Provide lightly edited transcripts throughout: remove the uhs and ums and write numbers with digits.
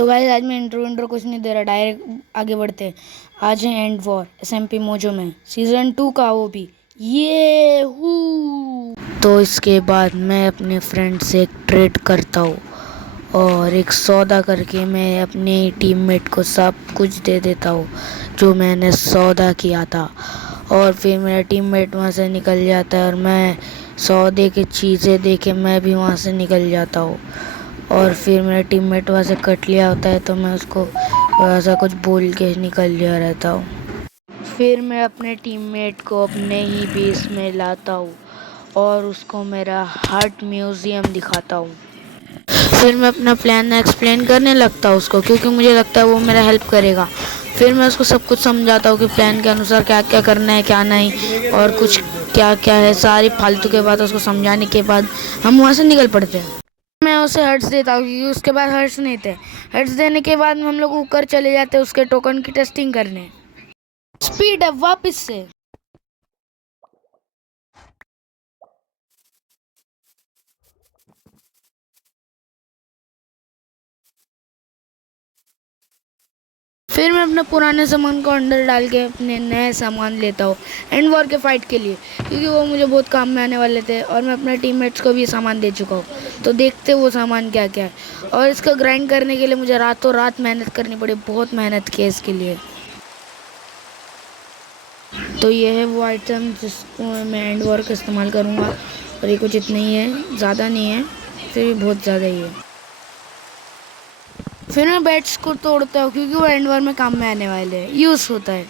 तो गाइस आज मैं इंट्रो कुछ नहीं दे रहा, डायरेक्ट आगे बढ़ते हैं। आज है एंड वॉर SMP मोजो में सीजन 2 का, वो भी ये तो इसके बाद मैं अपने फ्रेंड से एक ट्रेड करता हूँ और एक सौदा करके मैं अपने टीममेट को सब कुछ दे देता हूँ जो मैंने सौदा किया था। और फिर मेरा टीममेट वहाँ से निकल जाता है और मैं सौदे की चीज़ें दे के मैं भी वहाँ से निकल जाता हूँ। और फिर मेरा टीममेट वहाँ से कट लिया होता है तो मैं उसको वैसा कुछ बोल के निकल लिया रहता हूँ। फिर मैं अपने टीममेट को अपने ही बेस में लाता हूँ और उसको मेरा हार्ट म्यूज़ियम दिखाता हूँ। फिर मैं अपना प्लान एक्सप्लेन करने लगता हूँ उसको, क्योंकि मुझे लगता है वो मेरा हेल्प करेगा। फिर मैं उसको सब कुछ समझाता हूँ कि प्लान के अनुसार क्या क्या करना है क्या नहीं और कुछ क्या क्या है। सारी फालतू के बात उसको समझाने के बाद हम वहाँ से निकल पड़ते हैं। मैं उसे हर्ट्स देता हूँ क्योंकि उसके बाद हर्ट्स नहीं थे। हर्ट्स देने के बाद हम लोग ऊपर चले जाते हैं उसके टोकन की टेस्टिंग करने। स्पीड अप वापस से। फिर मैं अपने पुराने सामान को अंदर डाल के अपने नए सामान लेता हूँ एंड वॉर के फाइट के लिए, क्योंकि वो मुझे बहुत काम में आने वाले थे और मैं अपने टीममेट्स को भी सामान दे चुका हूँ। तो देखते वो सामान क्या क्या है। और इसका ग्राइंड करने के लिए मुझे रातों रात मेहनत करनी पड़ी, बहुत मेहनत की इसके लिए। तो ये है वो आइटम जिसको मैं एंड वॉर का इस्तेमाल करूँगा। और ये कुछ इतना ही है, ज़्यादा नहीं है, फिर भी बहुत ज़्यादा ही है। फिर मैं बैट्स को तोड़ता हूँ क्योंकि वो एंड वॉर में काम में आने वाले हैं, यूज़ होता है।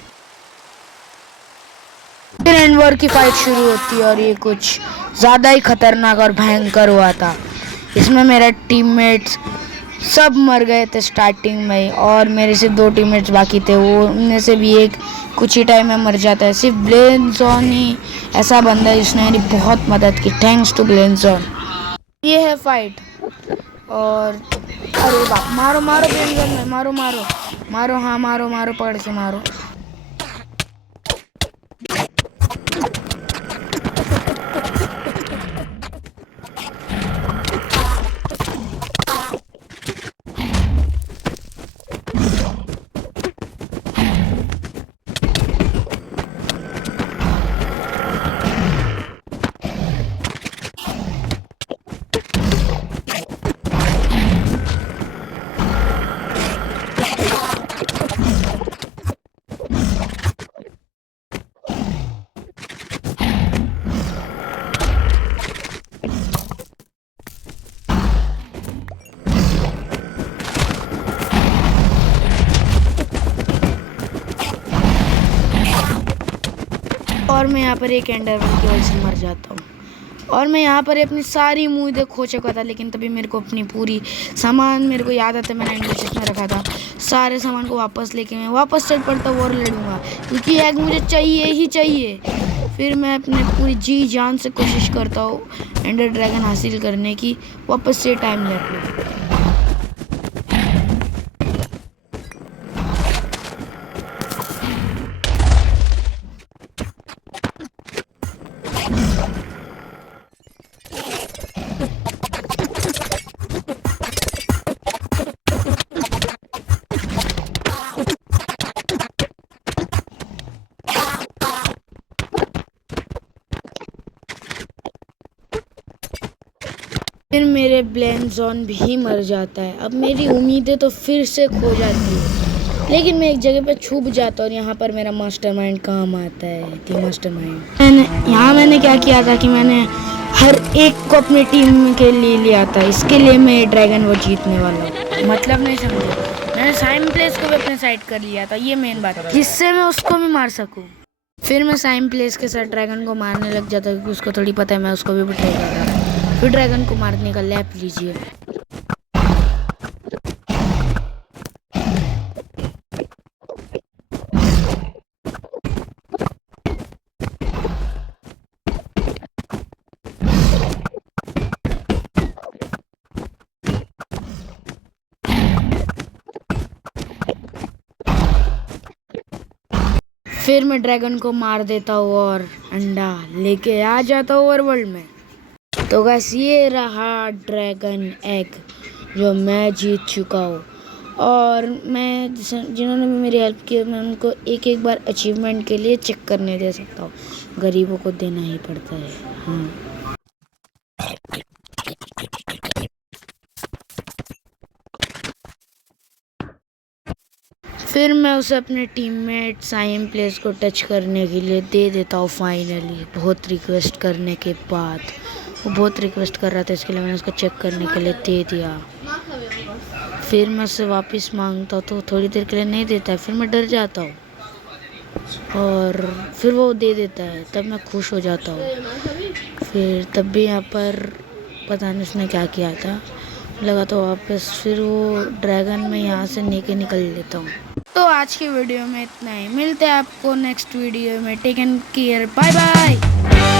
फिर एंड वॉर की फाइट शुरू होती है और ये कुछ ज़्यादा ही खतरनाक और भयंकर हुआ था। इसमें मेरा टीममेट्स सब मर गए थे स्टार्टिंग में ही और मेरे सिर्फ 2 टीममेट्स बाकी थे। वो उनमें से भी एक कुछ ही टाइम में मर जाता है। सिर्फ ब्लेनजॉन ही ऐसा बंदा है जिसने मेरी बहुत मदद की। थैंक्स टू ब्लेनजॉन। ये है फाइट। और अरे बाप, मारो मारो ब्लेनजॉन में, मारो मारो मारो, हाँ मारो मारो, पकड़ के मारो। और मैं यहाँ पर एक एंडरमैन की वजह से मर जाता हूँ। और मैं यहाँ पर अपनी सारी उम्मीदें खो चुका था, लेकिन तभी मेरे को अपनी पूरी सामान मेरे को याद आता है मैंने एंडरचेस्ट में रखा था। सारे सामान को वापस लेके मैं वापस चल पड़ता हूँ और लड़ूंगा, क्योंकि एग मुझे चाहिए ही चाहिए। फिर मैं अपने पूरी जी जान से कोशिश करता हूँ एंडर ड्रैगन हासिल करने की, वापस से टाइम ले अपना। फिर मेरे ब्लेनजॉन भी मर जाता है। अब मेरी उम्मीदें तो फिर से खो जाती है, लेकिन मैं एक जगह पे छुप जाता हूँ और यहाँ पर मेरा मास्टरमाइंड काम आता है। कि मास्टरमाइंड मैंने क्या किया था कि मैंने हर एक को अपनी टीम के लिए लिया था। इसके लिए मैं ड्रैगन वो जीतने वाला हूँ। मतलब नहीं समझे, मैंने साइम प्लेस को भी अपने साइड कर लिया था, ये मेन बात है, जिससे मैं उसको भी मार सकूँ। फिर मैं साइम प्लेस के साथ ड्रैगन को मारने लग जाता, क्योंकि उसको थोड़ी पता है मैं उसको भी बिठाएगा था। फिर ड्रैगन को मारने का लैप लीजिए। फिर मैं ड्रैगन को मार देता हूँ और अंडा लेके आ जाता हूँ ओवरवर्ल्ड में। तो गैस ये रहा ड्रैगन एग जो मैं जीत चुका हूँ। और मैं जिन्होंने भी मेरी हेल्प की मैं उनको एक एक बार अचीवमेंट के लिए चेक करने दे सकता हूँ। गरीबों को देना ही पड़ता है। हाँ, फिर मैं उसे अपने टीममेट साइम प्लेस को टच करने के लिए दे देता हूँ फाइनली, बहुत रिक्वेस्ट करने के बाद। वो बहुत रिक्वेस्ट कर रहा था, इसके लिए मैंने उसको चेक करने के लिए दे दिया। फिर मैं उससे वापस मांगता हूँ तो थोड़ी देर के लिए नहीं देता है, फिर मैं डर जाता हूँ और फिर वो दे देता है, तब मैं खुश हो जाता हूँ। फिर तब भी यहाँ पर पता नहीं उसने क्या किया था, लगा तो वापस फिर वो ड्रैगन में यहाँ से निकल लेता हूँ। तो आज की वीडियो में इतना ही, मिलते हैं आपको नेक्स्ट वीडियो में। Take care, bye bye.